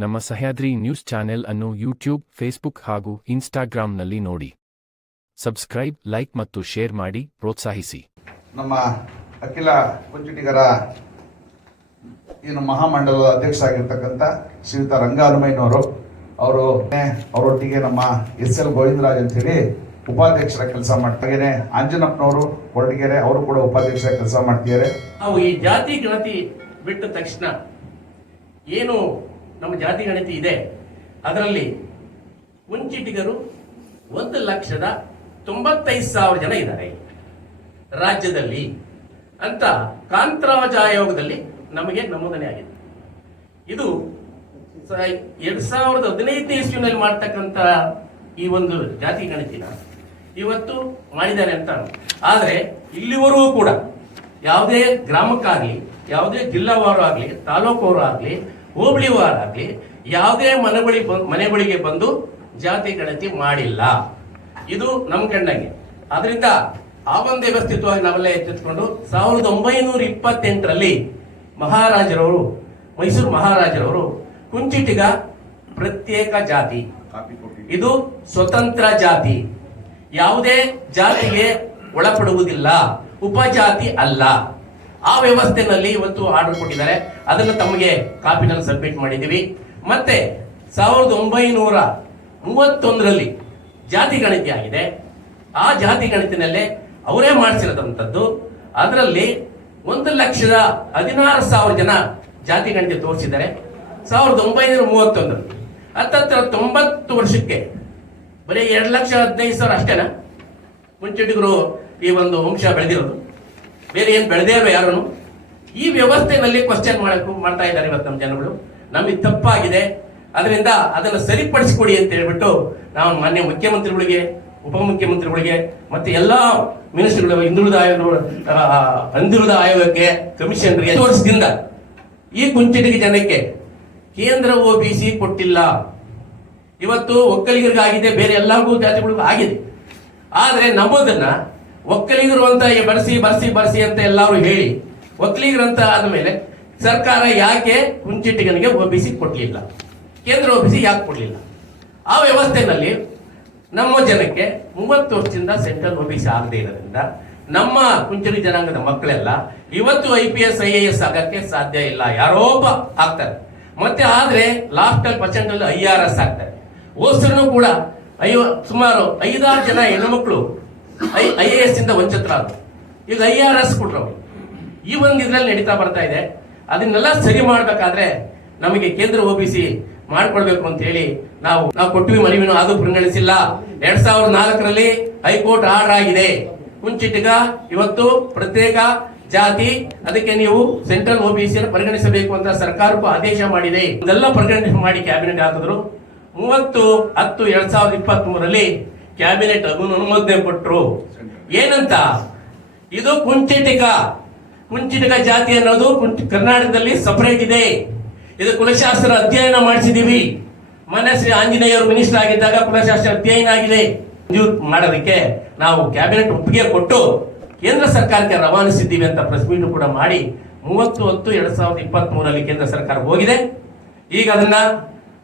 ನಮ್ಮ Sahyadri news channel ಅನ್ನು YouTube Facebook ಹಾಗೂ ಇನ್ಸ್ಟಾಗ್ರಾಂನಲ್ಲಿ ನೋಡಿ. ಸಬ್ಸ್ಕ್ರೈಬ್ ಲೈಕ್ ಮತ್ತು ಶೇರ್ ಮಾಡಿ ಪ್ರೋತ್ಸಾಹಿಸಿ. ನಮ್ಮ ಅಖಿಲ ಕುಂಚಿಟಿಗರ ಏನು ಮಹಾಮಂಡಲದ ಅಧ್ಯಕ್ಷರಾಗಿರ್ತಕ್ಕಂಥ ಶ್ರೀಯುತ ರಂಗಾನುಮಯ್ಯನವರು ಅವರು ಅವರೊಟ್ಟಿಗೆ ನಮ್ಮ ಎಸ್ ಎಲ್ ಗೋವಿಂದರಾಜ್ ಅಂತೇಳಿ ಉಪಾಧ್ಯಕ್ಷರ ಕೆಲಸ ಮಾಡ್ತಾಗೇನೆ ಆಂಜನಪ್ಪನವರು ಕೊರಟಗೆರೆ ಅವರು ಕೂಡ ಉಪಾಧ್ಯಕ್ಷರ ಕೆಲಸ ಮಾಡ್ತಿದ್ದಾರೆ. ನಾವು ಈ ಜಾತಿ ಗಣತಿ ಬಿಟ್ಟ ತಕ್ಷಣ ಏನು ನಮ್ಮ ಜಾತಿ ಗಣತಿ ಇದೆ. ಅದರಲ್ಲಿ ಮುಂಚಿಟಿಗರು ಒಂದು ಲಕ್ಷದ ತೊಂಬತ್ತೈದು ಸಾವಿರ ಜನ ಇದ್ದಾರೆ. ರಾಜ್ಯದಲ್ಲಿ ಅಂತ ಕಾಂತ್ರಾವಜ ಆಯೋಗದಲ್ಲಿ ನಮಗೆ ನಮೂದನೆ ಆಗಿದೆ ಇದು ಎರಡ್ ಸಾವಿರದ ಹದಿನೈದನೇ ಇಸ್ವಿನಲ್ಲಿ ಮಾಡ್ತಕ್ಕಂಥ ಈ ಒಂದು ಜಾತಿ ಗಣತಿನ ಇವತ್ತು ಮಾಡಿದ್ದಾರೆ ಅಂತ ಆದರೆ ಇಲ್ಲಿವರೆಗೂ ಕೂಡ ಯಾವುದೇ ಗ್ರಾಮಕ್ಕಾಗಲಿ, ಯಾವುದೇ ಜಿಲ್ಲಾವಾರು ಆಗಲಿ, ತಾಲೂಕವರು ಆಗಲಿ ಆಗಲಿ ಯಾವುದೇ ಮನೆಗಳಿಗೆ ಮನೆ ಬಳಿಗೆ ಬಂದು ಜಾತಿ ಗಣತಿ ಮಾಡಿಲ್ಲ. ಇದು ನಮ್ಮ ಕಂಡಂಗೆ ಅದರಿಂದ ಆ ಒಂದು ವ್ಯವಸ್ಥಿತವಾಗಿ ನಾವೆಲ್ಲ ಎಚ್ಚೆತ್ಕೊಂಡು ಸಾವಿರದ ಒಂಬೈನೂರ ಇಪ್ಪತ್ತೆಂಟರಲ್ಲಿ ಮಹಾರಾಜರವರು ಮೈಸೂರು ಮಹಾರಾಜರವರು ಕುಂಚಿಟಿಗ ಪ್ರತ್ಯೇಕ ಜಾತಿ. ಇದು ಸ್ವತಂತ್ರ ಜಾತಿ. ಯಾವುದೇ ಜಾತಿಗೆ ಒಳಪಡುವುದಿಲ್ಲ. ಉಪಜಾತಿ ಅಲ್ಲ. ಆ ವ್ಯವಸ್ಥೆನಲ್ಲಿ ಇವತ್ತು ಆರ್ಡರ್ ಕೊಟ್ಟಿದ್ದಾರೆ. ಅದನ್ನು ತಮಗೆ ಕಾಪಿನಲ್ಲಿ ಸಬ್ಮಿಟ್ ಮಾಡಿದ್ದೀವಿ. ಮತ್ತೆ ಸಾವಿರದ ಒಂಬೈನೂರ ಮೂವತ್ತೊಂದರಲ್ಲಿ ಜಾತಿ ಗಣತಿ ಆಗಿದೆ. ಆ ಜಾತಿ ಗಣತಿನಲ್ಲೇ ಅವರೇ ಮಾಡಿಸಿರೋದಂಥದ್ದು ಅದರಲ್ಲಿ ಒಂದು ಲಕ್ಷದ ಹದಿನಾರು ಸಾವಿರ ಜನ ಜಾತಿ ಗಣತಿ ತೋರಿಸಿದ್ದಾರೆ. ಸಾವಿರದ ಒಂಬೈನೂರ ಮೂವತ್ತೊಂದರಲ್ಲಿ. ಹತ್ತತ್ರ ತೊಂಬತ್ತು ವರ್ಷಕ್ಕೆ, ಬರೀ ಎರಡು ಲಕ್ಷ ಹದಿನೈದು ಸಾವಿರ ಅಷ್ಟೇನಾ? ಮುಂಚಿಟಿಗರು ಈ ಒಂದು ವಂಶ ಬೆಳೆದಿರೋದು. ಬೇರೆ ಏನು ಬೆಳೆದೇ ಇರೋ ಯಾರು ಈ ವ್ಯವಸ್ಥೆನಲ್ಲಿ ಕ್ವಶನ್ ಮಾಡಕ್ಕೆ ಮಾಡ್ತಾ ಇದ್ದಾರೆ ಇವತ್ತು ನಮ್ಮ ಜನಗಳು. ನಮಗೆ ತಪ್ಪಾಗಿದೆ. ಅದರಿಂದ ಅದನ್ನು ಸರಿಪಡಿಸಿಕೊಡಿ ಅಂತ ಹೇಳ್ಬಿಟ್ಟು ನಾವು ಮಾನ್ಯ ಮುಖ್ಯಮಂತ್ರಿಗಳಿಗೆ, ಉಪಮುಖ್ಯಮಂತ್ರಿಗಳಿಗೆ ಮತ್ತೆ ಎಲ್ಲಾ ಮಿನಿಸ್ಟರ್ಗಳು ಹಿಂದುಳಿದ ಆಯೋಗ ಹಿಂದುಳಿದ ಆಯೋಗಕ್ಕೆ ಕಮಿಷನರ್ಗೆ ವರ್ಷದಿಂದ ಈ ಕುಂಚಿಟಿಗೆ ಜನಕ್ಕೆ ಕೇಂದ್ರ ಒ ಬಿ ಸಿ ಕೊಟ್ಟಿಲ್ಲ. ಇವತ್ತು ಒಕ್ಕಲಿಗರಿಗಾಗಿದೆ, ಬೇರೆ ಎಲ್ಲರಿಗೂ ಜಾತಿಗಳಿಗೂ ಆಗಿದೆ. ಆದರೆ ನಮ್ಮದನ್ನ ಒಕ್ಕಲಿಗರು ಅಂತ ಬರ್ಸಿ ಬರ್ಸಿ ಬರ್ಸಿ ಅಂತ ಎಲ್ಲರೂ ಹೇಳಿ ಒಕ್ಕಲಿಗರು ಅಂತ ಆದ್ಮೇಲೆ ಸರ್ಕಾರ ಯಾಕೆ ಕುಂಚಿಟಿಗನಿಗೆ ಸಿ ಕೊಡ್ಲಿಲ್ಲ? ಕೇಂದ್ರ ಒಬಿಸಿ ಯಾಕೆ ಕೊಡ್ಲಿಲ್ಲ? ಆ ವ್ಯವಸ್ಥೆನಲ್ಲಿ ನಮ್ಮ ಜನಕ್ಕೆ ಮೂವತ್ತು ವರ್ಷದಿಂದ ಸೆಂಟ್ರಲ್ ಒಬಿಸಿ ಆಗದೆ ಇರೋದ್ರಿಂದ ನಮ್ಮ ಕುಂಚರಿ ಜನಾಂಗದ ಮಕ್ಕಳೆಲ್ಲ ಇವತ್ತು I P S, I A S ಆಗಕ್ಕೆ ಸಾಧ್ಯ ಇಲ್ಲ. ಯಾರೋ ಒಬ್ಬ ಆಗ್ತಾರೆ. ಮತ್ತೆ ಆದ್ರೆ ಲಾಸ್ಟ್ ಪರ್ಸೆಂಟಲ್ಲಿ ಐ ಆರ್ ಎಸ್ ಆಗ್ತಾರೆ. ಹೋಸರನು ಕೂಡ ಅಯ್ಯೋ ಸುಮಾರು ಐದಾರು ಜನ ಹೆಣ್ಣುಮಕ್ಕಳು ಐ ಐ ಎ ಎಸ್ ಇಂದ ವಂಚಿತರಾದ್ರು ಈಗ ಐ ಆರ್ ಎಸ್ ಕೊಟ್ರು. ಈ ಒಂದು ಇದ್ರಲ್ಲಿ ನಡೀತಾ ಬರ್ತಾ ಇದೆ. ಅದನ್ನೆಲ್ಲ ಸರಿ ಮಾಡ್ಬೇಕಾದ್ರೆ ನಮಗೆ ಕೇಂದ್ರ ಒಬಿಸಿ ಮಾಡ್ಕೊಳ್ಬೇಕು ಅಂತ ಹೇಳಿ ನಾವು ನಾವು ಕೊಟ್ಟಿವಿ ಮನವಿನೂ ಅದು ಪರಿಗಣಿಸಿಲ್ಲ. ಎರಡ್ ಸಾವಿರದ ನಾಲ್ಕರಲ್ಲಿ ಹೈಕೋರ್ಟ್ ಆರ್ಡರ್ ಆಗಿದೆ. ಕುಂಚಿಟಿಗ, ಇವತ್ತು ಪ್ರತ್ಯೇಕ ಜಾತಿ, ಅದಕ್ಕೆ ನೀವು ಸೆಂಟ್ರಲ್ ಒಬಿಸಿ ಪರಿಗಣಿಸಬೇಕು ಅಂತ ಸರ್ಕಾರಕ್ಕೂ ಆದೇಶ ಮಾಡಿದೆ. ಇದೆಲ್ಲ ಪರಿಗಣನೆ ಮಾಡಿ ಕ್ಯಾಬಿನೆಟ್ ಹಾಕಿದ್ರು. ಮೂವತ್ತು ಹತ್ತು ಎರಡ್ ಸಾವಿರದ ಇಪ್ಪತ್ತ್ ಮೂರರಲ್ಲಿ ಕ್ಯಾಬಿನೆಟ್ ಅನುಮೋದನೆ ಕೊಟ್ಟರು ಏನಂತ? ಇದು ಕುಂಚಿಟಿಕ. ಕುಂಚಿಟಿಕ ಜಾತಿ ಅನ್ನೋದು ಕರ್ನಾಟಕದಲ್ಲಿ ಸಪರೇಟ್ ಇದೆ. ಇದು ಕುಲಶಾಸ್ತ್ರ ಅಧ್ಯಯನ ಮಾಡಿಸಿದೀವಿ. ಮೊನ್ನೆ ಶ್ರೀ ಆಂಜನೇಯರು ಮಿನಿಸ್ಟರ್ ಆಗಿದ್ದಾಗ ಕುಲಶಾಸ್ತ್ರ ಅಧ್ಯಯನ ಆಗಿದೆ. ಮಾಡೋದಕ್ಕೆ ನಾವು ಕ್ಯಾಬಿನೆಟ್ ಒಪ್ಪಿಗೆ ಕೊಟ್ಟು ಕೇಂದ್ರ ಸರ್ಕಾರಕ್ಕೆ ರವಾನಿಸಿದ್ದೀವಿ ಅಂತ ಪ್ರೆಸ್ ಮೀಟ್ ಕೂಡ ಮಾಡಿ ಮೂವತ್ತು ಹತ್ತು ಎರಡ್ ಸಾವಿರದ ಇಪ್ಪತ್ತ್ ಮೂರಲ್ಲಿ ಕೇಂದ್ರ ಸರ್ಕಾರ ಹೋಗಿದೆ. ಈಗ ಅದನ್ನ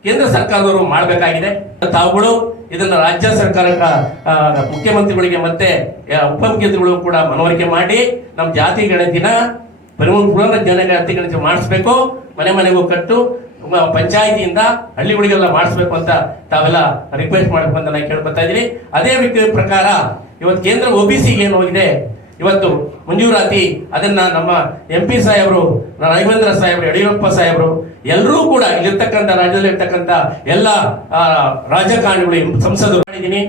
ಕೇಂದ್ರ ಸರ್ಕಾರದವರು ಮಾಡಬೇಕಾಗಿದೆ. ತಾವುಗಳು ಇದನ್ನ ರಾಜ್ಯ ಸರ್ಕಾರ ಮುಖ್ಯಮಂತ್ರಿಗಳಿಗೆ ಮತ್ತೆ ಉಪಮುಖ್ಯಮಂತ್ರಿಗಳು ಕೂಡ ಮನವರಿಕೆ ಮಾಡಿ ನಮ್ಮ ಜಾತಿ ಗಣತಿನ ಪುನರ್ ಜನಗಣತಿ ಗಣತಿ ಮಾಡಿಸ್ಬೇಕು. ಮನೆ ಮನೆಗೂ ಕಟ್ಟು ಪಂಚಾಯಿತಿಯಿಂದ ಹಳ್ಳಿಗಳಿಗೆಲ್ಲ ಮಾಡಿಸ್ಬೇಕು ಅಂತ ತಾವೆಲ್ಲ ರಿಕ್ವೆಸ್ಟ್ ಮಾಡಬೇಕು ಅಂತ ನಾನು ಕೇಳ್ಕೊತಾ ಇದ್ದೀನಿ. ಅದೇ ಪ್ರಕಾರ ಇವತ್ತು ಕೇಂದ್ರ ಒಬಿಸಿ ಏನು ಹೋಗಿದೆ? ಇವತ್ತು ಮಂಜೂರಾತಿ, ಅದನ್ನ ನಮ್ಮ ಎಂ ಪಿ ಸಾಹೇಬರು ರಾಘವೇಂದ್ರ ಸಾಹೇಬರು, ಯಡಿಯೂರಪ್ಪ ಸಾಹೇಬರು ಎಲ್ಲರೂ ಕೂಡ ಇಲ್ಲಿರ್ತಕ್ಕಂಥ ರಾಜ್ಯದಲ್ಲಿ ಇರ್ತಕ್ಕಂಥ ಎಲ್ಲ ರಾಜಕಾರಣಿಗಳು, ಸಂಸದರು ಮಾಡಿದ್ದೀನಿ.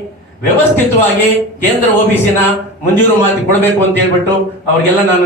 ವ್ಯವಸ್ಥಿತವಾಗಿ ಕೇಂದ್ರ ಒಬಿಸಿನ ಮಂಜೂರು ಮಾತಿ ಕೊಡಬೇಕು ಅಂತ ಹೇಳ್ಬಿಟ್ಟು ಅವ್ರಿಗೆಲ್ಲ ನಾನು